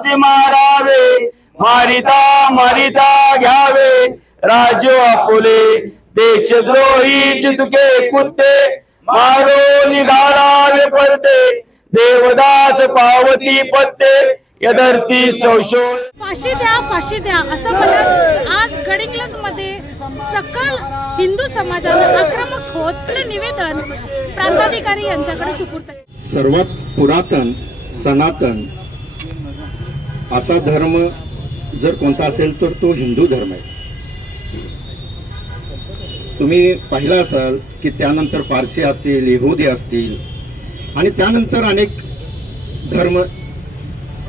फाशी मारावे, मारिता मारिता घ्यावे राजो आपुले, देशद्रोही चितके कुत्ते मारो निघालावे परते, देवदास पावती पत्ते यदर्ती शोषोळ. फाशी द्या असं म्हणत आज गडिंग्लज मध्ये सकल हिंदू समाजानं आक्रमक होत आपले निवेदन प्रांताधिकारी यांच्याकडे सुपूर्द केले. सर्वात पुरातन सनातन असा धर्म जर कोणता असेल तर तो हिंदू धर्म आहे. तुम्ही पाहिलं असाल की त्यानंतर पारसी असतील, यहुदी असतील आणि त्यानंतर अनेक धर्म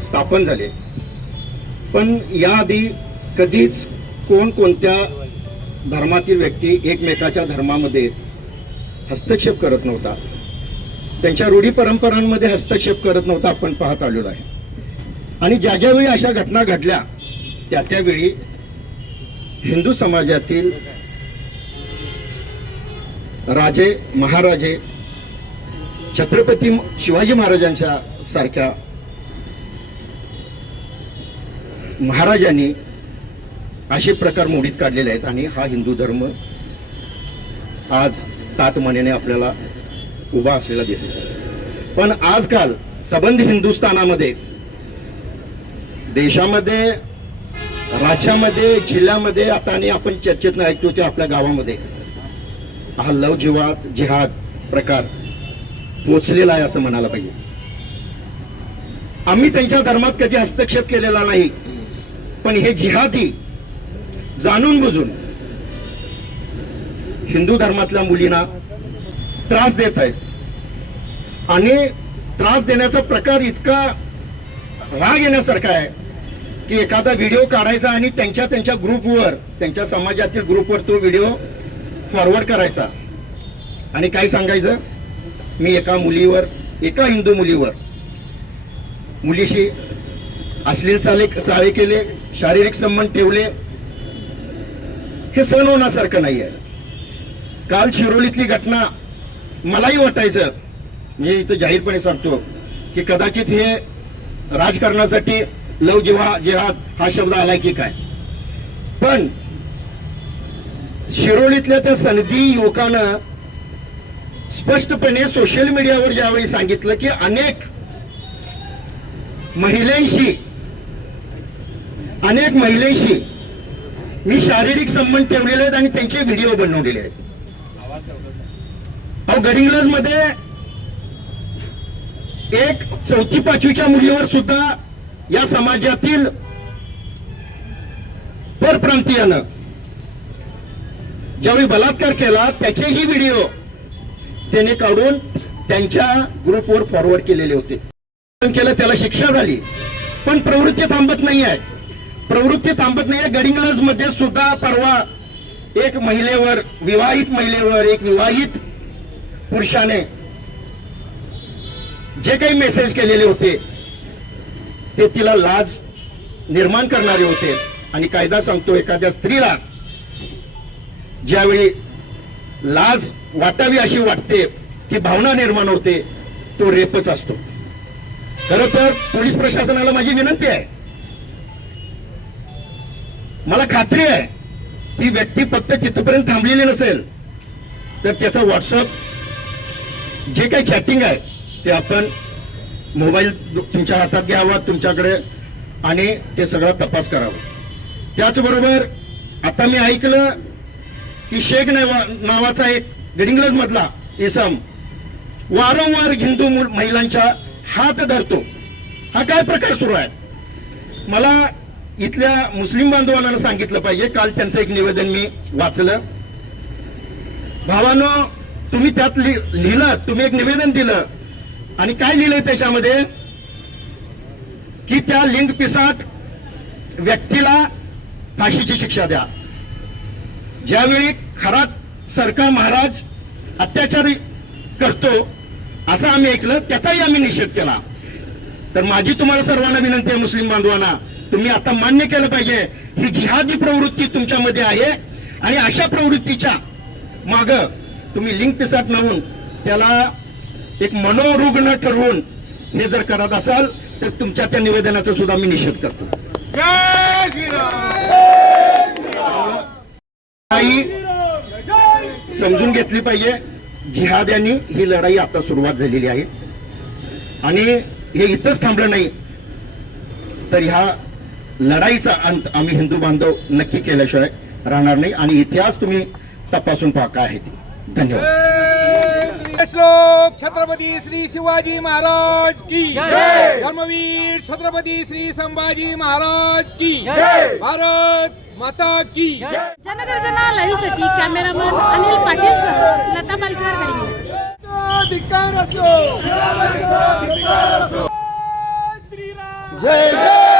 स्थापन झाले. पण याआधी कधीच कोणत्या धर्मातील व्यक्ती एकमेकाच्या धर्मामध्ये हस्तक्षेप करत नव्हता, त्यांच्या रूढी परंपरांमध्ये हस्तक्षेप करत नव्हता, आपण पाहत आलेलो आहे. आणि ज्या ज्यावेळी अशा घटना घडल्या त्यावेळी हिंदू समाजातील राजे महाराजे छत्रपती शिवाजी महाराजांच्या सारख्या महाराजांनी असे प्रकार मोडीत काढलेले आहेत आणि हा हिंदू धर्म आज तातमानेने आपल्याला उभा असलेला दिसतो. पण आजकाल सबंध हिंदुस्थानामध्ये, देशामध्ये, राज्यामध्ये, जिल्ह्यामध्ये आता आणि आपण चर्चेतनं ऐकतो ते आपल्या गावामध्ये हा लव जिहाद प्रकार पोचलेला आहे असं म्हणायला पाहिजे. आम्ही त्यांच्या धर्मात कधी हस्तक्षेप केलेला नाही, पण हे जिहादी जाणून बुजून हिंदू धर्मातल्या मुलींना त्रास देत आहेत आणि त्रास देण्याचा प्रकार इतका राग येण्यासारखा आहे की एखादा व्हिडिओ काढायचा आणि त्यांच्या ग्रुपवर, त्यांच्या समाजातील ग्रुपवर तो व्हिडिओ फॉरवर्ड करायचा आणि काय सांगायचं, मी एका हिंदू मुलीशी अश्लील चाळे केले, शारीरिक संबंध ठेवले. हे सहन होण्यासारखं नाही आहे. काल शिरोलीतली घटना मलाही वाटायचं, मी इथं जाहीरपणे सांगतो की कदाचित हे राजकारणासाठी लव जिहाद हा शब्द आलाय की काय. पण शिरोलीतल्या त्या सनदी युवकानं स्पष्टपणे सोशल मीडियावर ज्यावेळी सांगितलं की अनेक महिलांशी मी शारीरिक संबंध ठेवलेले आहेत आणि त्यांचे व्हिडिओ बनवलेले आहेत. गडिंग्लज मध्ये एक 4वी-5वीच्या मुलीवर सुद्धा या समाजातील परप्रांतीयानं ज्यावेळी बलात्कार केला त्याचेही व्हिडिओ त्याने काढून त्यांच्या ग्रुपवर फॉरवर्ड केलेले होते. केलं, त्याला शिक्षा झाली, पण प्रवृत्ती थांबत नाही आहे. गडिंग्लज मध्ये सुद्धा परवा एक विवाहित महिलेवर एक विवाहित पुरुषाने जे काही मेसेज केलेले होते ते तिला लाज निर्माण करणारे होते. आणि कायदा सांगतो, एखाद्या स्त्रीला ज्यावेळी लाज वाटावी अशी वाटते, ती भावना निर्माण होते, तो रेपच असतो. खरं तर पोलीस प्रशासनाला माझी विनंती आहे, मला खात्री आहे ती व्यक्ती फक्त तिथपर्यंत थांबलेली नसेल तर त्याचा व्हॉट्सअप जे काही चॅटिंग आहे ते आपण मोबाईल तुमच्या हातात घ्यावा तुमच्याकडे आणि ते सगळा तपास करावा. त्याचबरोबर आता मी ऐकलं की शेख नावाचा एक गडिंग्लज मधला इसम वारंवार हिंदू महिलांच्या हात धरतो. हा काय प्रकार सुरू आहे? मला इथल्या मुस्लिम बांधवांना सांगितलं पाहिजे. काल त्यांचं एक निवेदन मी वाचलं. भावानो, तुम्ही त्यात लिहिलं, तुम्ही एक निवेदन दिलं आणि काय लिहिलंय त्याच्यामध्ये की त्या लिंग पिसाट व्यक्तीला फाशीची शिक्षा द्या. ज्यावेळी खरा सरकार महाराज अत्याचार करतो असं आम्ही ऐकलं, त्याचाही आम्ही निषेध केला. तर माझी तुम्हाला सर्वांना विनंती आहे, मुस्लिम बांधवांना, तुम्ही आता मान्य केलं पाहिजे ही जिहादी प्रवृत्ती तुमच्यामध्ये आहे आणि अशा प्रवृत्तीच्या माग तुम्ही लिंग पिसाट लावून त्याला एक मनोरुग्ण ठरवून हे जर करत असाल तर तुमच्या त्या निवेदनाचा सुद्धा मी निषेध करतो. लढाई समजून घेतली पाहिजे. जिहाद्यांनी ही लढाई आता सुरुवात झालेली आहे आणि हे इथंच थांबलं नाही तर ह्या लढाईचा अंत आम्ही हिंदू बांधव नक्की केल्याशिवाय राहणार नाही आणि इतिहास तुम्ही तपासून पहा काय आहे ते. धन्यवाद. श्लोक छत्रपती श्री शिवाजी महाराज की जय. धर्मवीर छत्रपती श्री संभाजी महाराज की जय. भारत माता की जय. जनगर्जना लाईव्हसाठी कॅमेरामन अनिल पाटीलसह लता पालकर गडिंग्लज. धिक्कार असो. जय जय